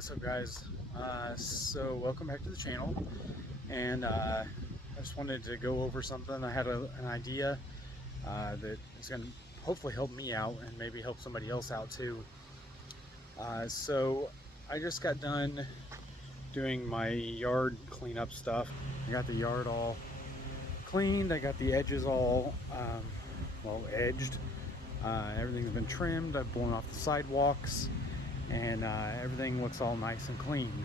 What's up, guys? So welcome back to the channel, and I just wanted to go over something. I had an idea that is going to hopefully help me out and maybe help somebody else out too. So I just got done doing my yard cleanup stuff. I got the yard all cleaned. I got the edges all well edged. Everything's been trimmed. I've blown off the sidewalks, and everything looks all nice and clean,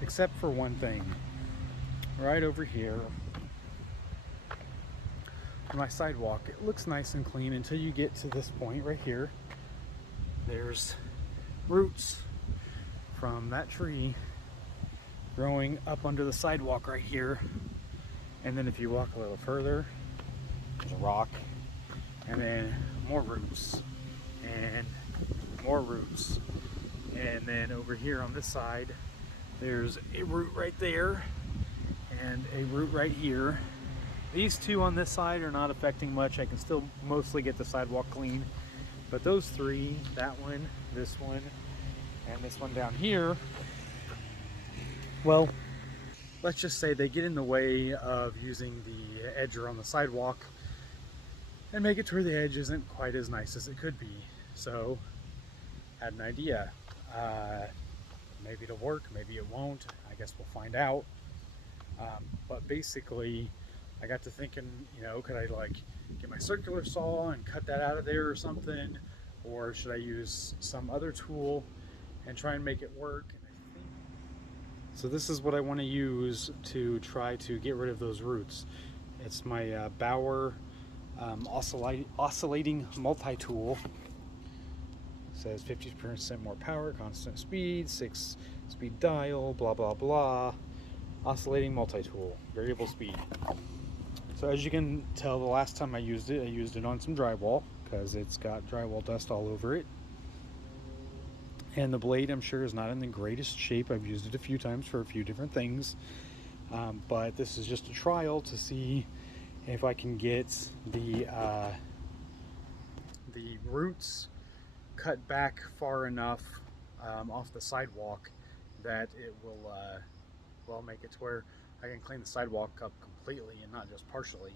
except for one thing. Right over here on my sidewalk, it looks nice and clean until you get to this point right here. There's roots from that tree growing up under the sidewalk right here, and then if you walk a little further, there's a rock, and then more roots and more roots. And then over here on this side, there's a root right there and a root right here. These two on this side are not affecting much. I can still mostly get the sidewalk clean. But those three, that one, this one, and this one down here, well, let's just say they get in the way of using the edger on the sidewalk and make it to where the edge isn't quite as nice as it could be. So, I had an idea. Maybe it'll work, maybe it won't. I guess we'll find out. But basically, I got to thinking, you know, could I like get my circular saw and cut that out of there or something? Or should I use some other tool and try and make it work? So this is what I want to use to try to get rid of those roots. It's my Bauer oscillating multi-tool. Says 50% more power, constant speed, 6-speed dial, blah blah blah. Oscillating multi-tool, variable speed. So as you can tell, the last time I used it on some drywall because it's got drywall dust all over it. And the blade, I'm sure, is not in the greatest shape. I've used it a few times for a few different things, but this is just a trial to see if I can get the roots cut back far enough off the sidewalk that it will well make it to where I can clean the sidewalk up completely and not just partially.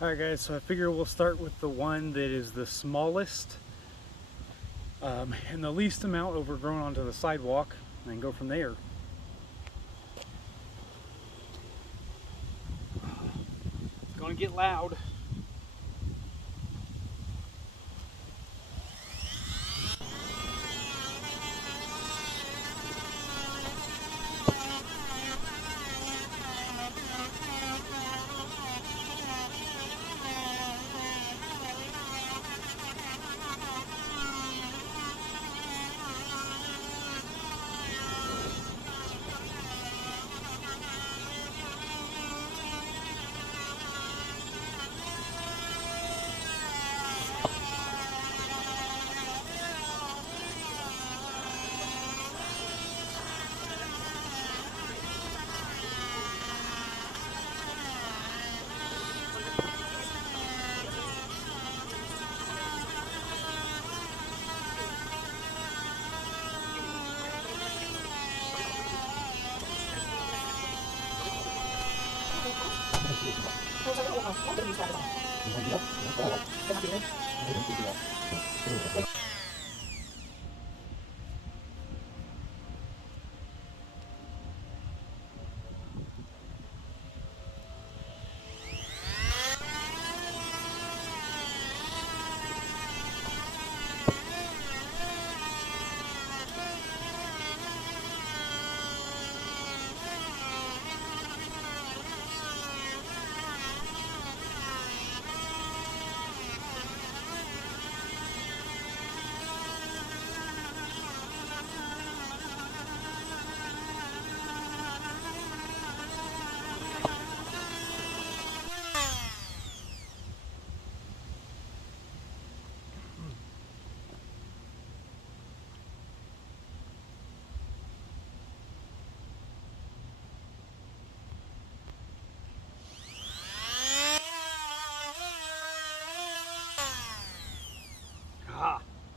Alright guys, so I figure we'll start with the one that is the smallest and the least amount overgrown onto the sidewalk, and go from there. It's going to get loud.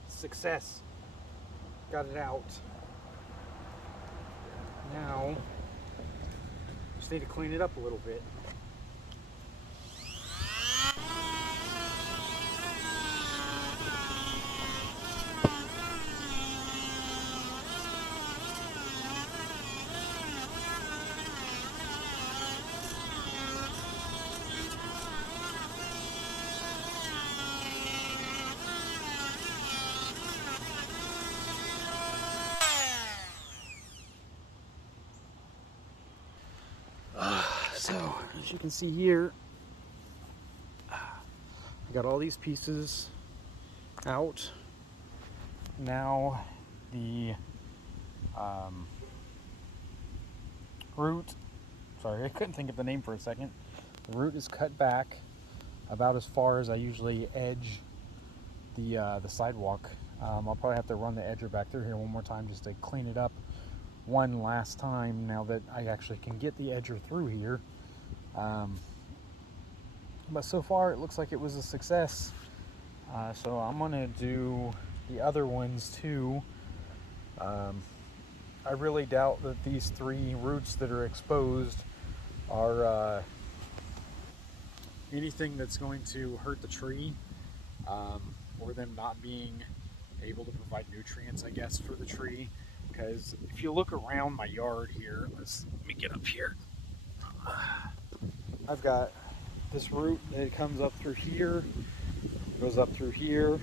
Success. got it out. Now, just need to clean it up a little bit. So, as you can see here, I got all these pieces out. Now the root, sorry, I couldn't think of the name for a second. The root is cut back about as far as I usually edge the sidewalk. I'll probably have to run the edger back through here one more time just to clean it up one last time now that I actually can get the edger through here. But so far it looks like it was a success. So I'm gonna do the other ones too. I really doubt that these 3 roots that are exposed are anything that's going to hurt the tree, or them not being able to provide nutrients, I guess, for the tree. Because if you look around my yard here, let me get up here. I've got this root that comes up through here, goes up through here,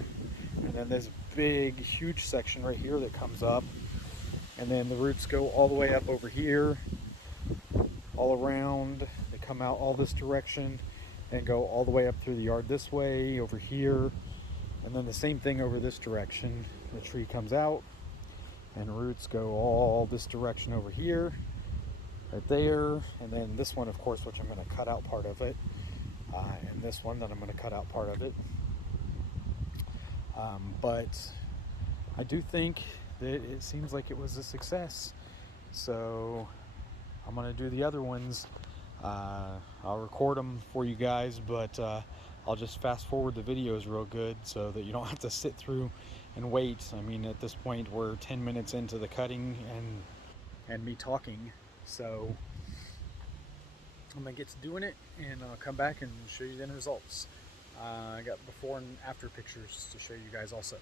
and then this big, huge section right here that comes up, and then the roots go all the way up over here, all around. They come out all this direction and go all the way up through the yard this way, over here, and then the same thing over this direction. The tree comes out, and roots go all this direction over here, right there, and then this one, of course, which I'm going to cut out part of it, and this one that I'm going to cut out part of it. But I do think that it seems like it was a success, so I'm going to do the other ones. I'll record them for you guys, but I'll just fast forward the videos real good so that you don't have to sit through and wait. I mean, at this point we're 10 minutes into the cutting and me talking, so I'm gonna get to doing it, and I'll come back and show you the end results. I got before and after pictures to show you guys also.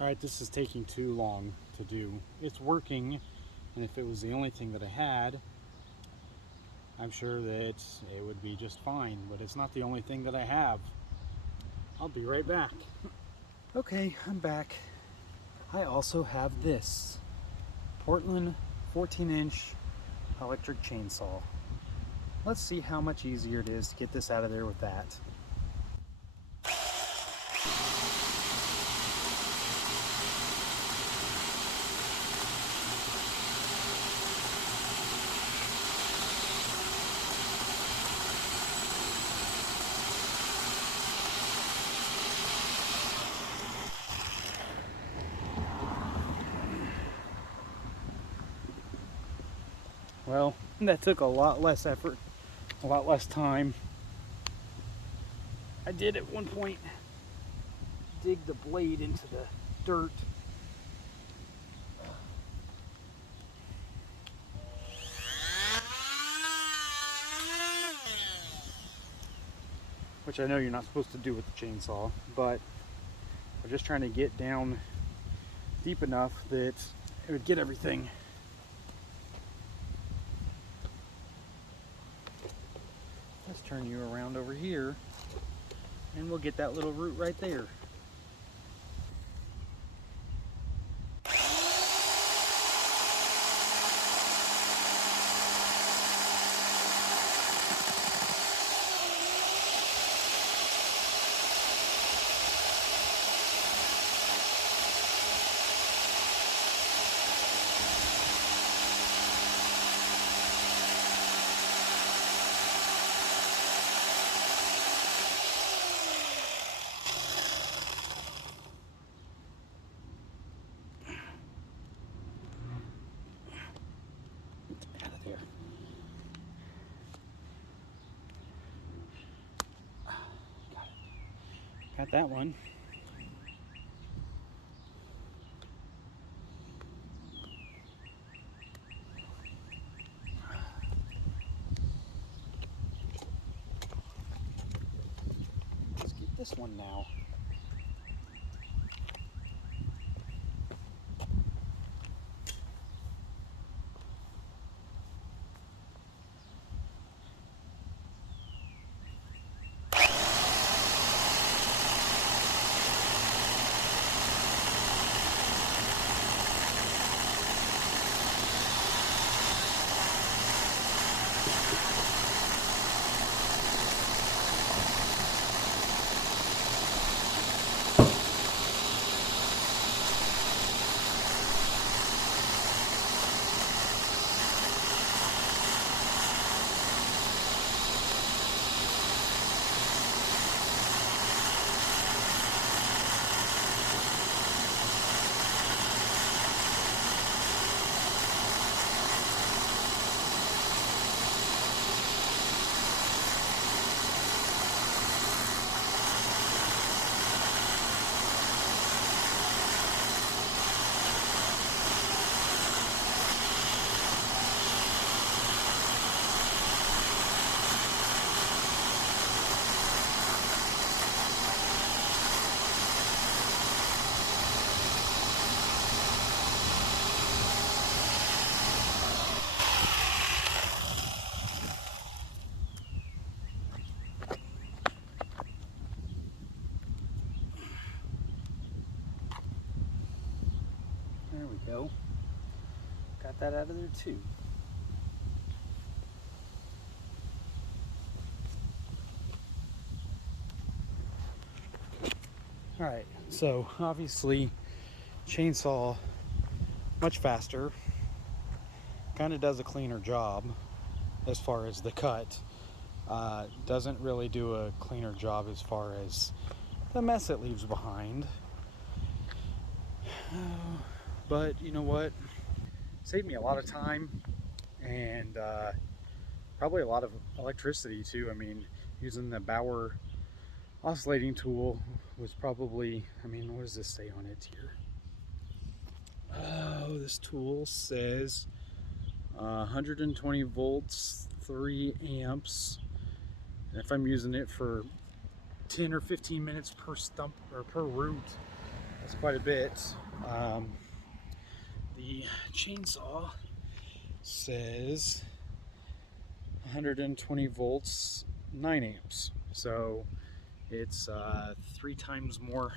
Alright, this is taking too long to do. It's working, and if it was the only thing that I had, I'm sure that it would be just fine, but it's not the only thing that I have. I'll be right back. Okay, I'm back. I also have this Portland 14-inch electric chainsaw. Let's see how much easier it is to get this out of there with that. Well, that took a lot less effort, a lot less time. I did at one point dig the blade into the dirt. which I know you're not supposed to do with the chainsaw, but we're just trying to get down deep enough that it would get everything. Let's turn you around over here and we'll get that little root right there. Out of there. Got that one. Let's get this one now. There we go. Got that out of there too. Alright, so obviously chainsaw much faster, kind of does a cleaner job as far as the cut. Doesn't really do a cleaner job as far as the mess it leaves behind. But you know what? Saved me a lot of time and probably a lot of electricity too. I mean, using the Bauer oscillating tool was probably, I mean, what does this say on it here? Oh, this tool says 120 volts, 3 amps. And if I'm using it for 10 or 15 minutes per stump or per root, that's quite a bit. The chainsaw says 120 volts, 9 amps. So it's 3 times more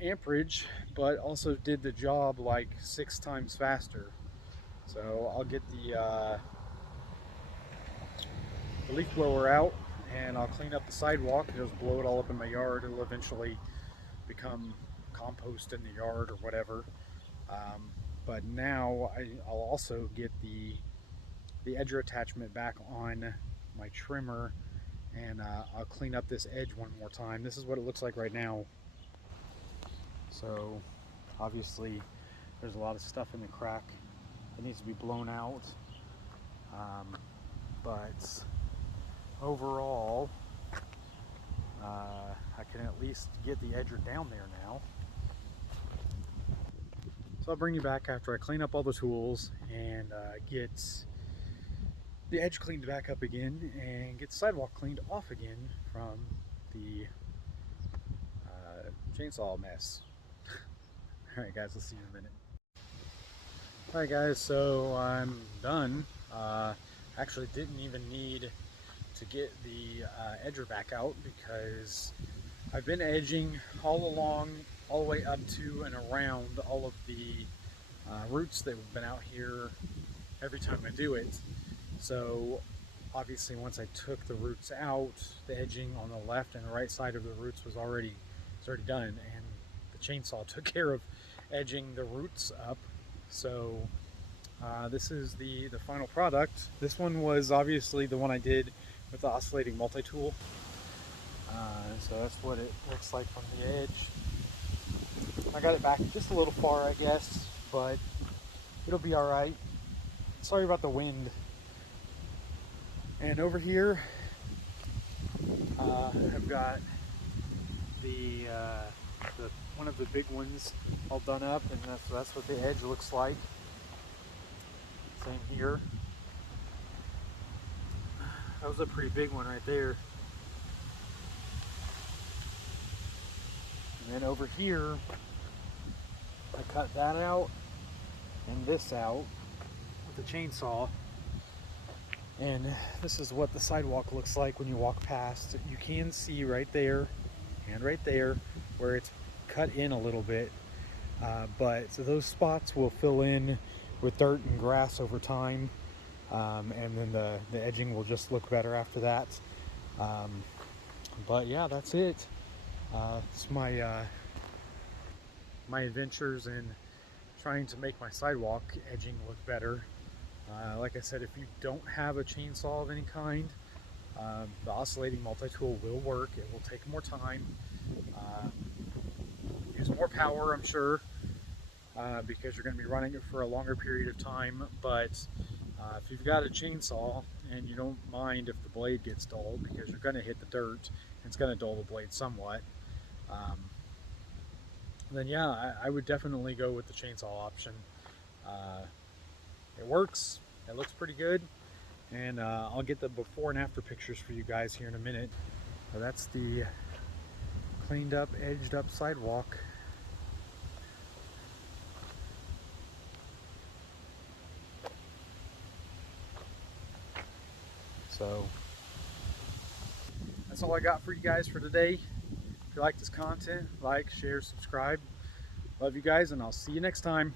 amperage, but also did the job like 6 times faster. So I'll get the leaf blower out and I'll clean up the sidewalk. Just blow it all up in my yard. It'll eventually become compost in the yard or whatever. But now I'll also get the edger attachment back on my trimmer, and I'll clean up this edge one more time. This is what it looks like right now. So obviously there's a lot of stuff in the crack that needs to be blown out, but overall I can at least get the edger down there now. So I'll bring you back after I clean up all the tools and get the edge cleaned back up again and get the sidewalk cleaned off again from the chainsaw mess. Alright guys, we'll see you in a minute. Alright guys, so I'm done. Actually didn't even need to get the edger back out because I've been edging all along, all the way up to and around all of the roots that have been out here every time I do it. So obviously once I took the roots out, the edging on the left and the right side of the roots was already done, and the chainsaw took care of edging the roots up. So this is the final product. This one was obviously the one I did with the oscillating multi-tool. So that's what it looks like from the edge. I got it back just a little far, I guess, but it'll be all right. Sorry about the wind. And over here, I've got the one of the big ones all done up, and that's what the edge looks like. Same here. That was a pretty big one right there. And then over here, I cut that out and this out with the chainsaw. And this is what the sidewalk looks like when you walk past. You can see right there and right there where it's cut in a little bit. But so those spots will fill in with dirt and grass over time. And then the edging will just look better after that. But yeah, that's it. It's my my adventures in trying to make my sidewalk edging look better. Like I said, if you don't have a chainsaw of any kind, the oscillating multi-tool will work. It will take more time, use more power, I'm sure, because you're going to be running it for a longer period of time. But if you've got a chainsaw and you don't mind if the blade gets dull, because you're going to hit the dirt, it's going to dull the blade somewhat, then yeah, I would definitely go with the chainsaw option. It works, it looks pretty good, and I'll get the before and after pictures for you guys here in a minute. So that's the cleaned up, edged up sidewalk. So that's all I got for you guys for today. If you like this content, like, share, subscribe. Love you guys, and I'll see you next time.